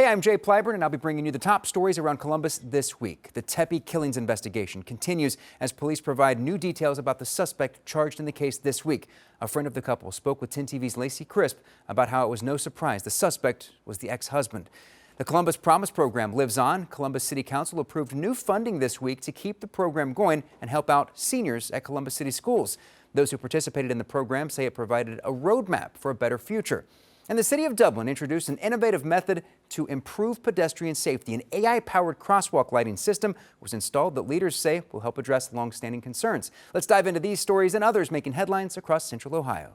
Hey, I'm Jay Plyburn, and I'll be bringing you the top stories around Columbus this week. The Tepe killings investigation continues as police provide new details about the suspect charged in the case this week. A friend of the couple spoke with 10 TV's Lacey Crisp about how it was no surprise the suspect was the ex-husband. The Columbus Promise program lives on. Columbus City Council approved new funding this week to keep the program going and help out seniors at Columbus City schools. Those who participated in the program say it provided a roadmap for a better future. And the city of Dublin introduced an innovative method to improve pedestrian safety. An AI-powered crosswalk lighting system was installed that leaders say will help address long-standing concerns. Let's dive into these stories and others making headlines across Central Ohio.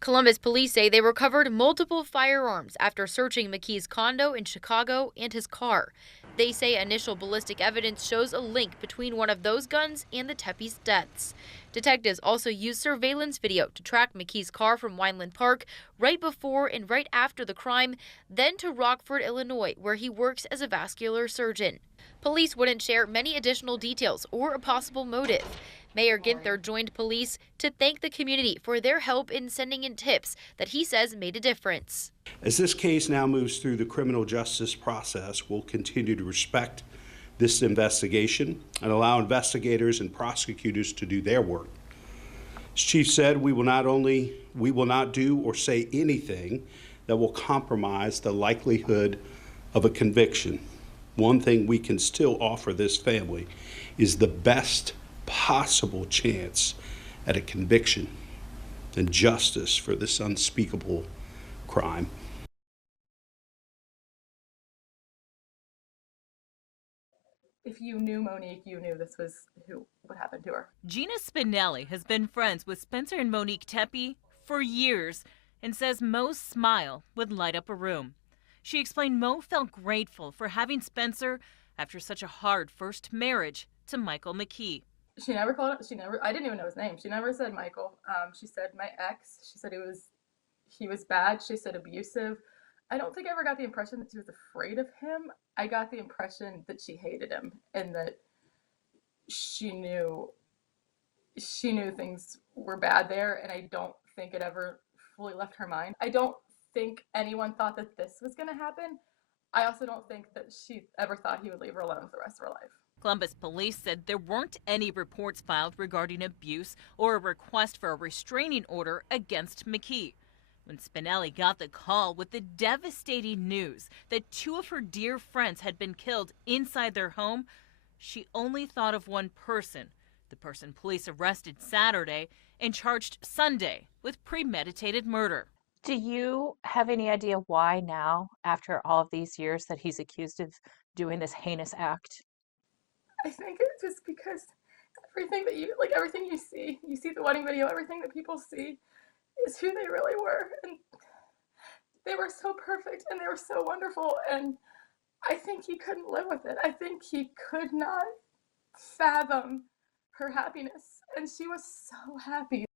Columbus police say they recovered multiple firearms after searching McKee's condo in Chicago and his car. They say initial ballistic evidence shows a link between one of those guns and the Tepe's deaths. Detectives also used surveillance video to track McKee's car from Wineland Park right before and right after the crime, then to Rockford, Illinois, where he works as a vascular surgeon. Police wouldn't share many additional details or a possible motive. Mayor Ginther joined police to thank the community for their help in sending in tips that he says made a difference. As this case now moves through the criminal justice process, we'll continue to respect this investigation and allow investigators and prosecutors to do their work. As Chief said, we will not do or say anything that will compromise the likelihood of a conviction. One thing we can still offer this family is the best possible chance at a conviction and justice for this unspeakable crime. If you knew Monique, you knew this was what happened to her. Gina Spinelli has been friends with Spencer and Monique Tepe for years and says Mo's smile would light up a room. She explained Mo felt grateful for having Spencer after such a hard first marriage to Michael McKee. She never called it. I didn't even know his name. She never said Michael. She said my ex. She said he was bad. She said abusive. I don't think I ever got the impression that she was afraid of him. I got the impression that she hated him and that she knew things were bad there, and I don't think it ever fully left her mind. I don't think anyone thought that this was going to happen. I also don't think that she ever thought he would leave her alone for the rest of her life. Columbus police said there weren't any reports filed regarding abuse or a request for a restraining order against McKee. When Spinelli got the call with the devastating news that two of her dear friends had been killed inside their home, she only thought of one person, the person police arrested Saturday and charged Sunday with premeditated murder. Do you have any idea why now, after all of these years, that he's accused of doing this heinous act? I think it's just because everything you see the wedding video, everything that people see is who they really were. And they were so perfect and they were so wonderful. And I think he couldn't live with it. I think he could not fathom her happiness. And she was so happy.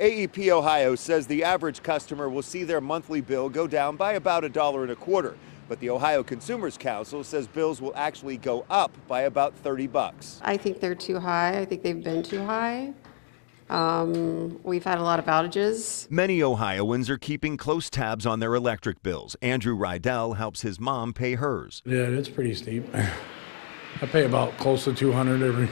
AEP Ohio says the average customer will see their monthly bill go down by about $1.25. But the Ohio Consumers Council says bills will actually go up by about $30. I think they're too high. I think they've been too high. We've had a lot of outages. Many Ohioans are keeping close tabs on their electric bills. Andrew Rydell helps his mom pay hers. Yeah, it's pretty steep. I pay about close to $200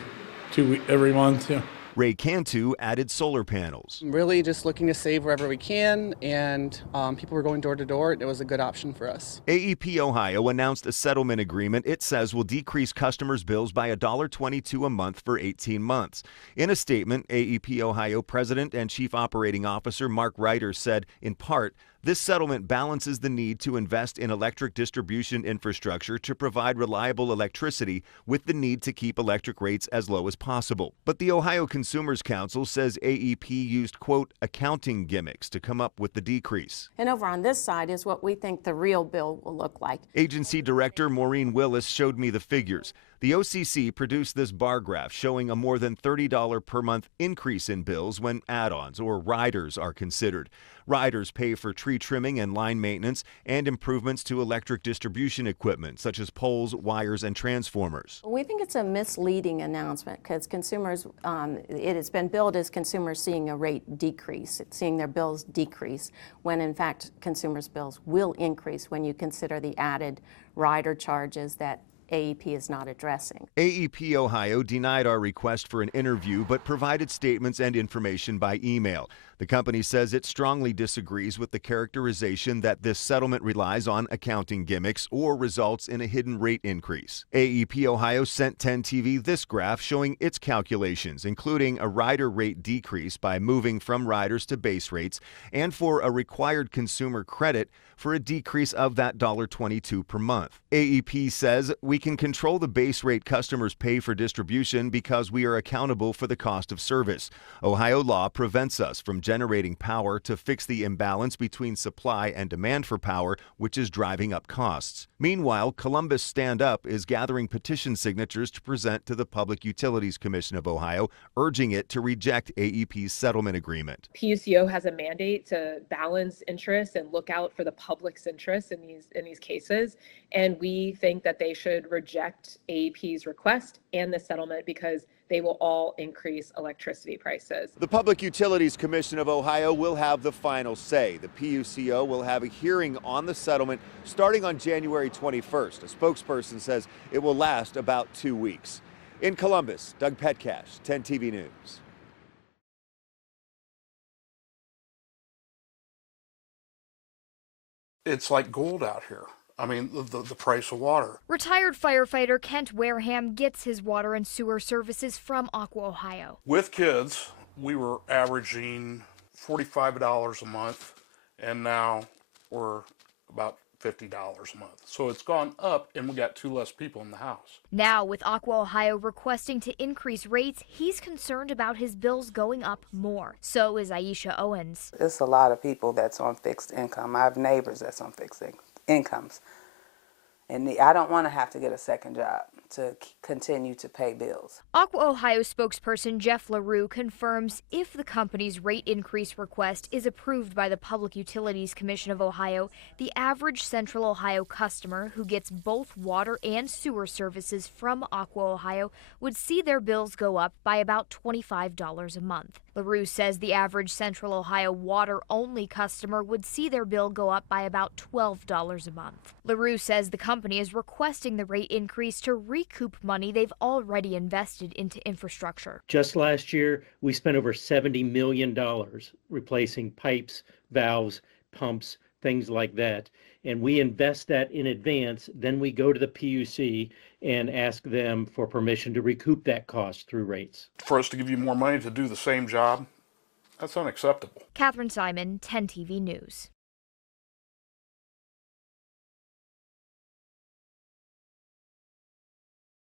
every month. Yeah. Ray Cantu added solar panels. Really just looking to save wherever we can, and people were going door to door. It was a good option for us. AEP Ohio announced a settlement agreement it says will decrease customers' bills by $1.22 a month for 18 months. In a statement, AEP Ohio President and Chief Operating Officer Mark Ryder said, in part, this settlement balances the need to invest in electric distribution infrastructure to provide reliable electricity with the need to keep electric rates as low as possible. But the Ohio Consumers Council says AEP used, quote, accounting gimmicks to come up with the decrease. And over on this side is what we think the real bill will look like. Agency Director Maureen Willis showed me the figures. The OCC produced this bar graph showing a more than $30 per month increase in bills when add-ons or riders are considered. Riders pay for tree trimming and line maintenance and improvements to electric distribution equipment, such as poles, wires, and transformers. We think it's a misleading announcement because consumers, it has been billed as consumers seeing a rate decrease, seeing their bills decrease, when in fact consumers' bills will increase when you consider the added rider charges that AEP is not addressing. AEP Ohio denied our request for an interview but provided statements and information by email. The company says it strongly disagrees with the characterization that this settlement relies on accounting gimmicks or results in a hidden rate increase. AEP Ohio sent 10 TV this graph showing its calculations, including a rider rate decrease by moving from riders to base rates and for a required consumer credit for a decrease of that $1.22 per month. AEP says we can control the base rate customers pay for distribution because we are accountable for the cost of service. Ohio law prevents us from generating power to fix the imbalance between supply and demand for power, which is driving up costs. Meanwhile, Columbus Stand Up is gathering petition signatures to present to the Public Utilities Commission of Ohio, urging it to reject AEP's settlement agreement. PUCO has a mandate to balance interests and look out for the public's interests in these cases, and we think that they should reject AEP's request and the settlement because they will all increase electricity prices. The Public Utilities Commission of Ohio will have the final say. The PUCO will have a hearing on the settlement starting on January 21st. A spokesperson says it will last about 2 weeks. In Columbus, Doug Petcash, 10 TV News. It's like gold out here. I mean, the price of water. Retired firefighter Kent Wareham gets his water and sewer services from Auqa Ohio. With kids, we were averaging $45 a month, and now we're about $50 a month. So it's gone up, and we got 2 less people in the house. Now, with Auqa Ohio requesting to increase rates, he's concerned about his bills going up more. So is Aisha Owens. It's a lot of people that's on fixed income. I have neighbors that's on fixed incomes. And I don't want to have to get a second job to continue to pay bills. Auqa Ohio spokesperson Jeff LaRue confirms if the company's rate increase request is approved by the Public Utilities Commission of Ohio, the average Central Ohio customer who gets both water and sewer services from Auqa Ohio would see their bills go up by about $25 a month. LaRue says the average Central Ohio water-only customer would see their bill go up by about $12 a month. LaRue says the company is requesting the rate increase to recoup money they've already invested into infrastructure. Just last year, we spent over $70 million replacing pipes, valves, pumps, things like that. And we invest that in advance. Then we go to the PUC and ask them for permission to recoup that cost through rates. For us to give you more money to do the same job, that's unacceptable. Catherine Simon, 10 TV News.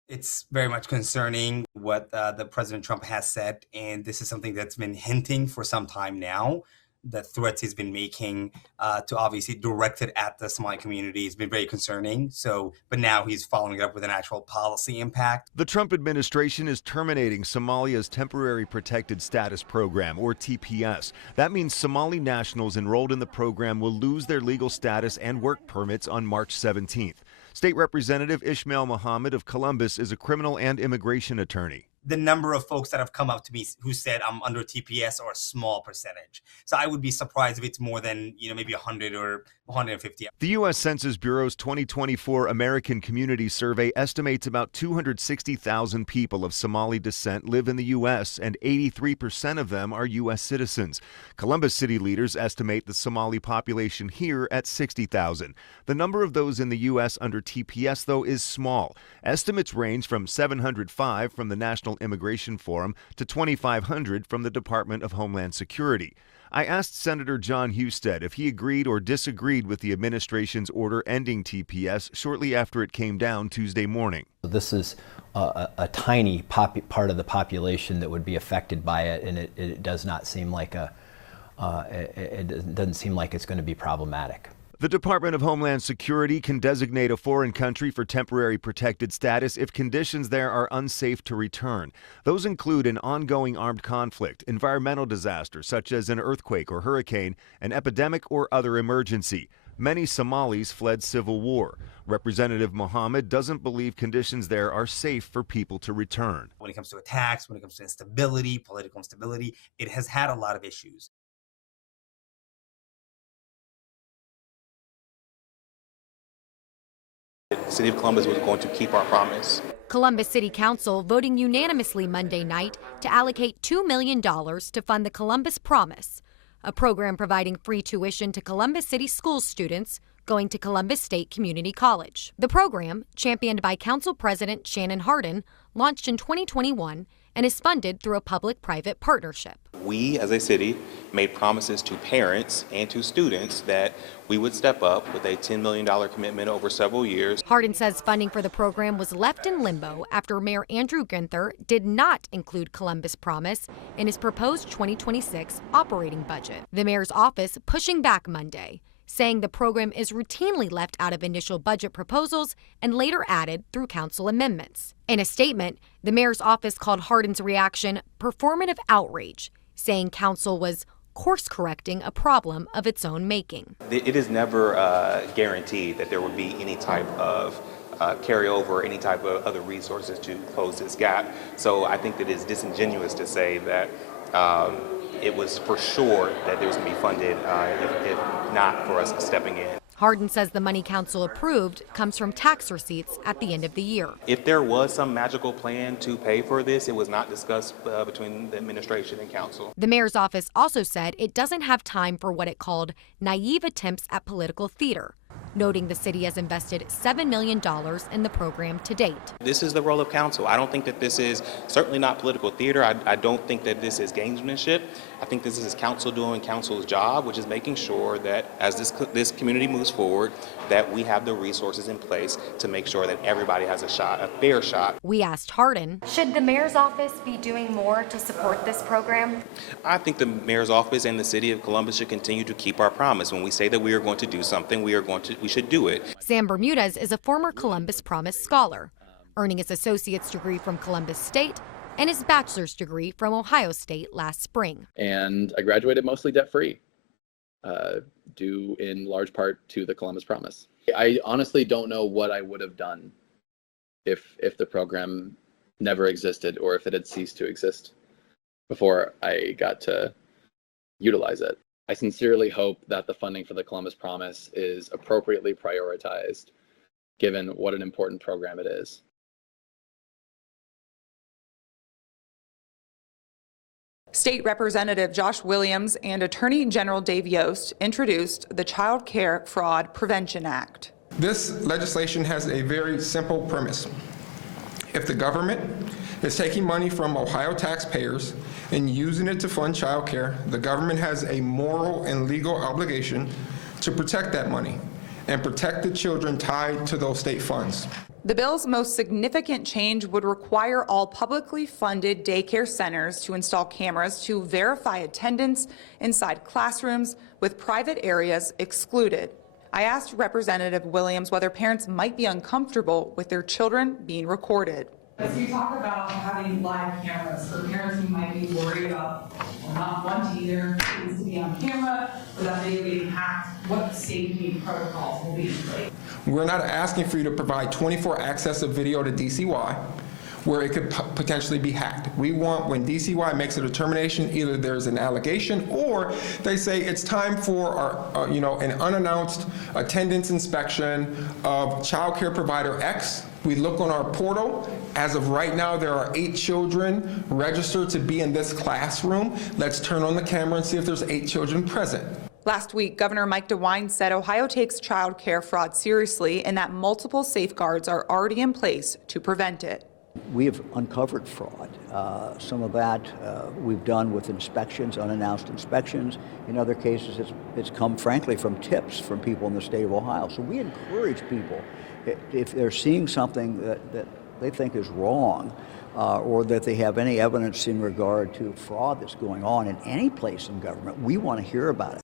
It's very much concerning what the President Trump has said, and this is something that's been hinting for some time now. The threats he's been making to obviously directed at the Somali community has been very concerning. But now he's following it up with an actual policy impact. The Trump administration is terminating Somalia's Temporary Protected Status Program, or TPS. That means Somali nationals enrolled in the program will lose their legal status and work permits on March 17th. State Representative Ishmael Muhammad of Columbus is a criminal and immigration attorney. The number of folks that have come up to me who said I'm under TPS are a small percentage. So I would be surprised if it's more than, maybe 100 or 150. The U.S. Census Bureau's 2024 American Community Survey estimates about 260,000 people of Somali descent live in the U.S., and 83% of them are U.S. citizens. Columbus city leaders estimate the Somali population here at 60,000. The number of those in the U.S. under TPS, though, is small. Estimates range from 705 from the National Immigration Forum to 2,500 from the Department of Homeland Security. I asked Senator John Husted if he agreed or disagreed with the administration's order ending TPS shortly after it came down Tuesday morning. This is a tiny part of the population that would be affected by it, and it does not seem like it doesn't seem like it's going to be problematic. The Department of Homeland Security can designate a foreign country for temporary protected status if conditions there are unsafe to return. Those include an ongoing armed conflict, environmental disaster such as an earthquake or hurricane, an epidemic or other emergency. Many Somalis fled civil war. Representative Mohammed doesn't believe conditions there are safe for people to return. When it comes to attacks, when it comes to instability, political instability, it has had a lot of issues. The City of Columbus was going to keep our promise. Columbus City Council voting unanimously Monday night to allocate $2 million to fund the Columbus Promise, a program providing free tuition to Columbus City school students going to Columbus State Community College. The program, championed by Council President Shannon Hardin, launched in 2021 and is funded through a public-private partnership. We, as a city, made promises to parents and to students that we would step up with a $10 million commitment over several years. Hardin says funding for the program was left in limbo after Mayor Andrew Ginther did not include Columbus Promise in his proposed 2026 operating budget. The mayor's office pushing back Monday, saying the program is routinely left out of initial budget proposals and later added through council amendments. In a statement, the mayor's office called Hardin's reaction performative outrage, saying council was course-correcting a problem of its own making. It is never guaranteed that there would be any type of carryover, any type of other resources to close this gap. So I think that it's disingenuous to say that it was for sure that there was going to be funded if not for us stepping in. Hardin says the money council approved comes from tax receipts at the end of the year. If there was some magical plan to pay for this, it was not discussed between the administration and council. The mayor's office also said it doesn't have time for what it called naive attempts at political theater, noting the city has invested $7 million in the program to date. This is the role of council. I don't think that this is certainly not political theater. I don't think that this is gamesmanship. I think this is council doing council's job, which is making sure that as this community moves forward, that we have the resources in place to make sure that everybody has a fair shot. We asked Hardin, should the mayor's office be doing more to support this program? I think the mayor's office and the city of Columbus should continue to keep our promise. When we say that we are going to do something, we should do it. Sam Bermudez is a former Columbus Promise scholar, earning his associate's degree from Columbus State and his bachelor's degree from Ohio State last spring. And I graduated mostly debt-free, due in large part to the Columbus Promise. I honestly don't know what I would have done if the program never existed or if it had ceased to exist before I got to utilize it. I sincerely hope that the funding for the Columbus Promise is appropriately prioritized, given what an important program it is. State Representative Josh Williams and Attorney General Dave Yost introduced the Child Care Fraud Prevention Act. This legislation has a very simple premise. If the government is taking money from Ohio taxpayers and using it to fund child care, the government has a moral and legal obligation to protect that money and protect the children tied to those state funds. The bill's most significant change would require all publicly funded daycare centers to install cameras to verify attendance inside classrooms, with private areas excluded. I asked Representative Williams whether parents might be uncomfortable with their children being recorded. As you talk about having live cameras for parents who might be worried about or not wanting their kids to be on camera or that they are getting hacked, what safety protocols will be in place? We're not asking for you to provide 24 access of video to DCY where it could potentially be hacked. We want, when DCY makes a determination, either there's an allegation or they say it's time for our, an unannounced attendance inspection of child care provider X. We look on our portal. As of right now, there are 8 children registered to be in this classroom. Let's turn on the camera and see if there's 8 children present. Last week, Governor Mike DeWine said Ohio takes child care fraud seriously and that multiple safeguards are already in place to prevent it. We have uncovered fraud. Some of that we've done with inspections, unannounced inspections. In other cases, it's come, frankly, from tips from people in the state of Ohio. So we encourage people, if they're seeing something that they think is wrong, or that they have any evidence in regard to fraud that's going on in any place in government, we want to hear about it.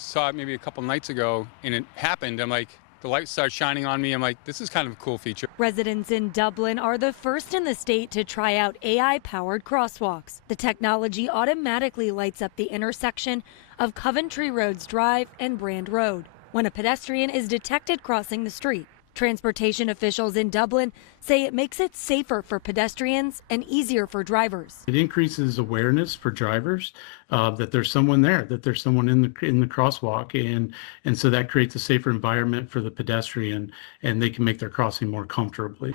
saw it maybe a couple nights ago and it happened, I'm like, the light started shining on me. I'm like, this is kind of a cool feature. Residents in Dublin are the first in the state to try out AI-powered crosswalks. The technology automatically lights up the intersection of Coventry Roads Drive and Brand Road when a pedestrian is detected crossing the street. Transportation officials in Dublin say it makes it safer for pedestrians and easier for drivers. It increases awareness for drivers that there's someone there, that there's someone in the crosswalk, and so that creates a safer environment for the pedestrian, and they can make their crossing more comfortably.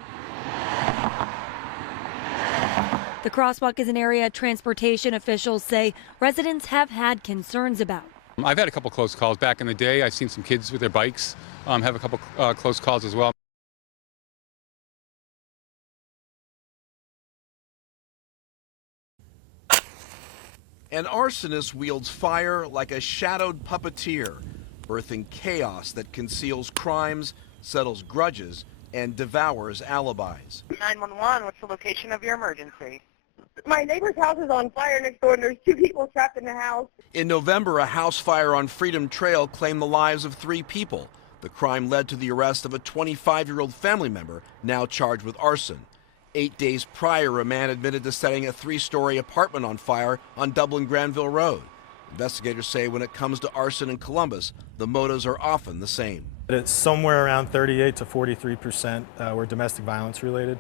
The crosswalk is an area transportation officials say residents have had concerns about. I've had a couple close calls back in the day. I've seen some kids with their bikes have a couple close calls as well. An arsonist wields fire like a shadowed puppeteer, birthing chaos that conceals crimes, settles grudges, and devours alibis. 911, what's the location of your emergency? My neighbor's house is on fire next door, and there's 2 people trapped in the house. In November, a house fire on Freedom Trail claimed the lives of 3 people. The crime led to the arrest of a 25-year-old family member, now charged with arson. 8 days prior, a man admitted to setting a 3-story apartment on fire on Dublin Granville Road. Investigators say when it comes to arson in Columbus, the motives are often the same. It's somewhere around 38 to 43% were domestic violence related.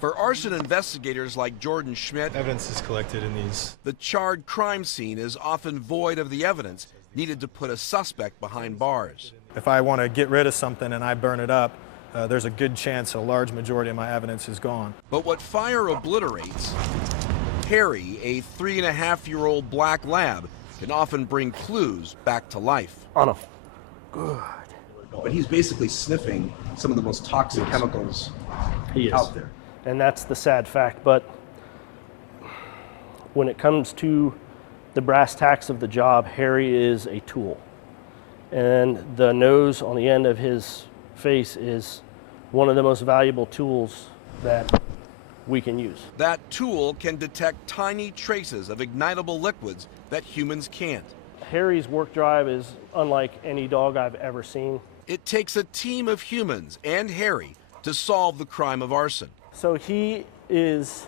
For arson investigators like Jordan Schmidt, evidence is collected in these. The charred crime scene is often void of the evidence needed to put a suspect behind bars. If I want to get rid of something and I burn it up, there's a good chance a large majority of my evidence is gone. But what fire obliterates, Harry, a 3.5-year-old black lab, can often bring clues back to life. Good. But he's basically sniffing some of the most toxic chemicals out there. And that's the sad fact. But when it comes to the brass tacks of the job, Harry is a tool. And the nose on the end of his face is one of the most valuable tools that we can use. That tool can detect tiny traces of ignitable liquids that humans can't. Harry's work drive is unlike any dog I've ever seen. It takes a team of humans and Harry to solve the crime of arson. So he is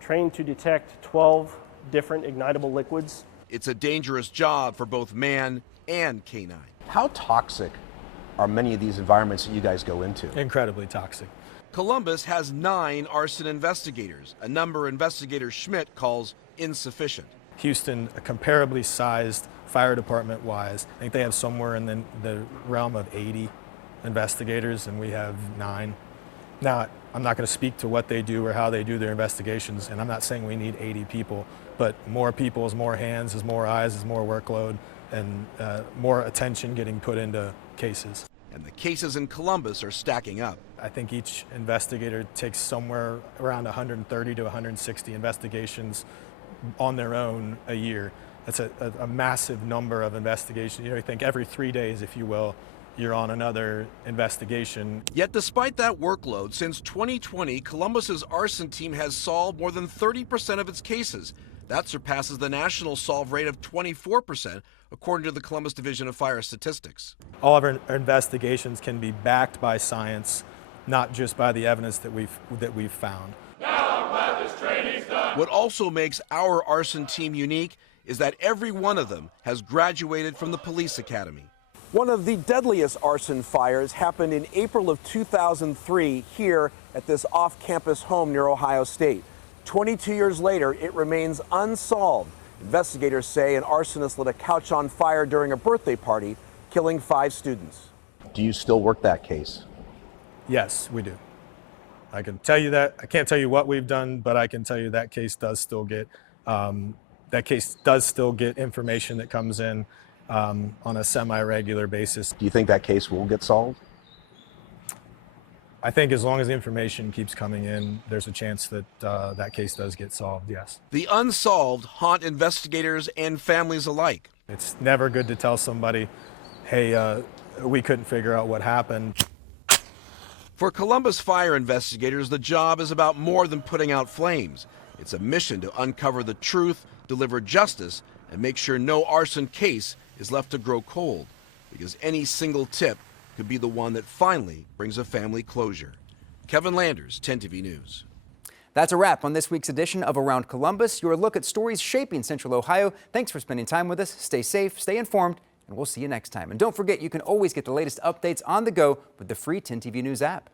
trained to detect 12 different ignitable liquids. It's a dangerous job for both man and canine. How toxic are many of these environments that you guys go into? Incredibly toxic. Columbus has 9 arson investigators, a number investigator Schmidt calls insufficient. Houston, a comparably sized fire department wise, I think they have somewhere in the realm of 80 investigators, and we have 9. Now, I'm not going to speak to what they do or how they do their investigations, and I'm not saying we need 80 people, but more people is more hands, is more eyes, is more workload, and more attention getting put into cases. And the cases in Columbus are stacking up. I think each investigator takes somewhere around 130 to 160 investigations on their own a year. That's a massive number of investigations. You think every 3 days, if you will, you're on another investigation. Yet despite that workload, since 2020, Columbus's arson team has solved more than 30% of its cases. That surpasses the national solve rate of 24%, according to the Columbus Division of Fire Statistics. All of our investigations can be backed by science, not just by the evidence that we've found. Now I'm glad this training's done. What also makes our arson team unique is that every one of them has graduated from the police academy. One of the deadliest arson fires happened in April of 2003 here at this off-campus home near Ohio State. 22 years later, it remains unsolved. Investigators say an arsonist lit a couch on fire during a birthday party, killing 5 students. Do you still work that case? Yes, we do. I can tell you that. I can't tell you what we've done, but I can tell you that case does still get information that comes in on a semi-regular basis. Do you think that case will get solved? I think as long as the information keeps coming in, there's a chance that that case does get solved, yes. The unsolved haunt investigators and families alike. It's never good to tell somebody, hey, we couldn't figure out what happened. For Columbus fire investigators, the job is about more than putting out flames. It's a mission to uncover the truth, deliver justice, and make sure no arson case is left to grow cold because any single tip could be the one that finally brings a family closure. Kevin Landers, 10 TV News. That's a wrap on this week's edition of Around Columbus, your look at stories shaping Central Ohio. Thanks for spending time with us. Stay safe, stay informed, and we'll see you next time. And don't forget, you can always get the latest updates on the go with the free 10 TV News app.